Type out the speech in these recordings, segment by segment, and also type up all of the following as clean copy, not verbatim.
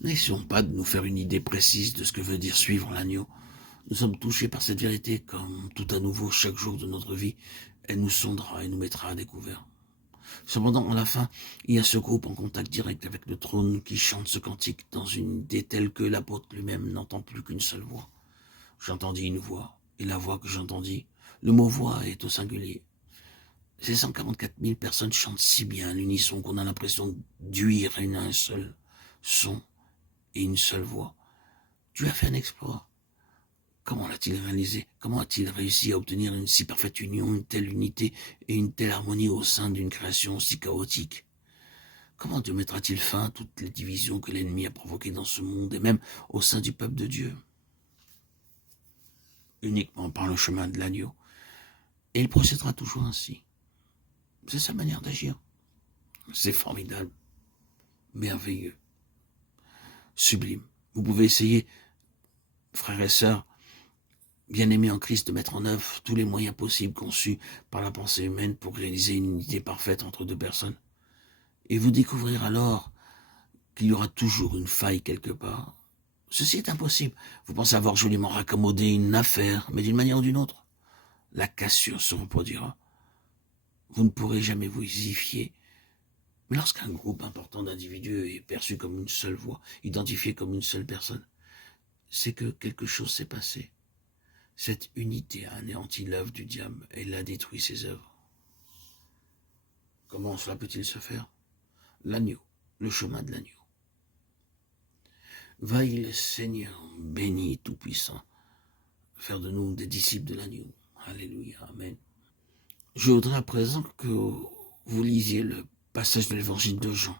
N'essayons pas de nous faire une idée précise de ce que veut dire suivre l'agneau. Nous sommes touchés par cette vérité comme tout à nouveau chaque jour de notre vie. Elle nous sondera et nous mettra à découvert. Cependant, à la fin, il y a ce groupe en contact direct avec le trône qui chante ce cantique dans une idée telle que l'apôtre lui-même n'entend plus qu'une seule voix. J'entendis une voix, et la voix que j'entendis, le mot voix est au singulier. Ces 144 000 personnes chantent si bien à l'unisson qu'on a l'impression d'uire à un seul son et une seule voix. Dieu a fait un exploit. Comment l'a-t-il réalisé? Comment a-t-il réussi à obtenir une si parfaite union, une telle unité et une telle harmonie au sein d'une création aussi chaotique? Comment Dieu mettra-t-il fin à toutes les divisions que l'ennemi a provoquées dans ce monde et même au sein du peuple de Dieu? Uniquement par le chemin de l'agneau. Et il procédera toujours ainsi. C'est sa manière d'agir. C'est formidable, merveilleux, sublime. Vous pouvez essayer, frères et sœurs, bien-aimés en Christ, de mettre en œuvre tous les moyens possibles conçus par la pensée humaine pour réaliser une unité parfaite entre deux personnes. Et vous découvrirez alors qu'il y aura toujours une faille quelque part. Ceci est impossible. Vous pensez avoir joliment raccommodé une affaire, mais d'une manière ou d'une autre, la cassure se reproduira. Vous ne pourrez jamais vous y fier. Mais lorsqu'un groupe important d'individus est perçu comme une seule voix, identifié comme une seule personne, c'est que quelque chose s'est passé. Cette unité a anéanti l'œuvre du diable et l'a détruit ses œuvres. Comment cela peut-il se faire? L'agneau, le chemin de l'agneau. Veuille le Seigneur, béni et tout-puissant, faire de nous des disciples de l'agneau. Alléluia, amen. Je voudrais à présent que vous lisiez le passage de l'évangile de Jean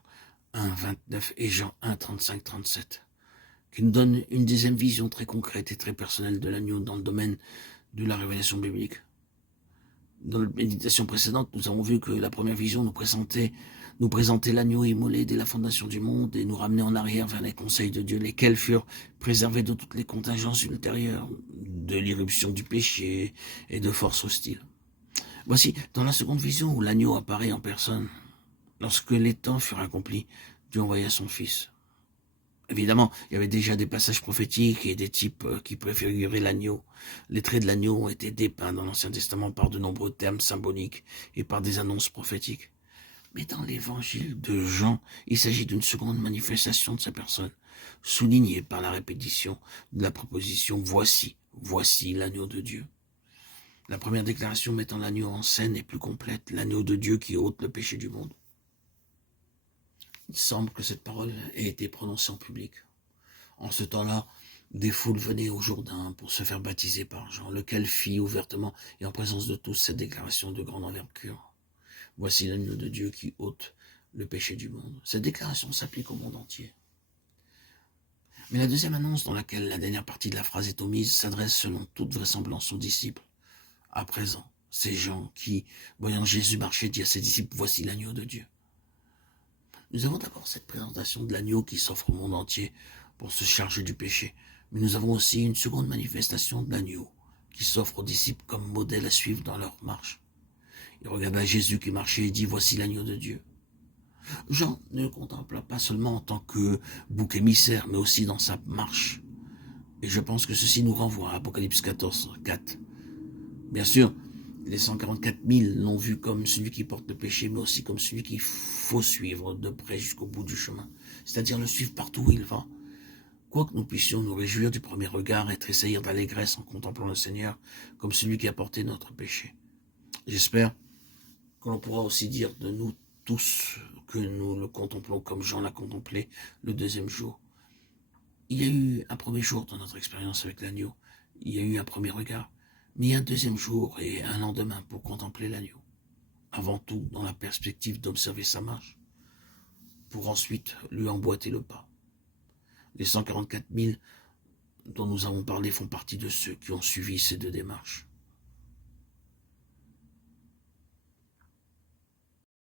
1, 29 et Jean 1, 35, 37, qui nous donne une deuxième vision très concrète et très personnelle de l'agneau dans le domaine de la révélation biblique. Dans la méditation précédente, nous avons vu que la première vision nous présentait l'agneau immolé dès la fondation du monde et nous ramenait en arrière vers les conseils de Dieu, lesquels furent préservés de toutes les contingences ultérieures, de l'irruption du péché et de forces hostiles. Voici, dans la seconde vision où l'agneau apparaît en personne, lorsque les temps furent accomplis, Dieu envoya son Fils. Évidemment, il y avait déjà des passages prophétiques et des types qui préfiguraient l'agneau. Les traits de l'agneau ont été dépeints dans l'Ancien Testament par de nombreux termes symboliques et par des annonces prophétiques. Mais dans l'évangile de Jean, il s'agit d'une seconde manifestation de sa personne, soulignée par la répétition de la proposition « Voici, voici l'agneau de Dieu ». La première déclaration mettant l'agneau en scène est plus complète, l'agneau de Dieu qui ôte le péché du monde. Il semble que cette parole ait été prononcée en public. En ce temps-là, des foules venaient au Jourdain pour se faire baptiser par Jean, lequel fit ouvertement et en présence de tous cette déclaration de grande envergure. Voici l'agneau de Dieu qui ôte le péché du monde. Cette déclaration s'applique au monde entier. Mais la deuxième annonce, dans laquelle la dernière partie de la phrase est omise, s'adresse selon toute vraisemblance aux disciples. À présent, ces gens qui, voyant Jésus marcher, dit à ses disciples, voici l'agneau de Dieu. Nous avons d'abord cette présentation de l'agneau qui s'offre au monde entier pour se charger du péché, mais nous avons aussi une seconde manifestation de l'agneau qui s'offre aux disciples comme modèle à suivre dans leur marche. Il regarda Jésus qui marchait et dit, voici l'agneau de Dieu. Jean ne le contempla pas seulement en tant que bouc émissaire, mais aussi dans sa marche. Et je pense que ceci nous renvoie à Apocalypse 14, 4. Bien sûr, les 144 000 l'ont vu comme celui qui porte le péché, mais aussi comme celui qu'il faut suivre de près jusqu'au bout du chemin, c'est-à-dire le suivre partout où il va. Quoique nous puissions nous réjouir du premier regard et tressaillir d'allégresse en contemplant le Seigneur comme celui qui a porté notre péché. J'espère que l'on pourra aussi dire de nous tous que nous le contemplons comme Jean l'a contemplé le deuxième jour. Il y a eu un premier jour dans notre expérience avec l'agneau, il y a eu un premier regard, mais il y a un deuxième jour et un lendemain pour contempler l'agneau. Avant tout, dans la perspective d'observer sa marche, pour ensuite lui emboîter le pas. Les 144 000 dont nous avons parlé font partie de ceux qui ont suivi ces deux démarches.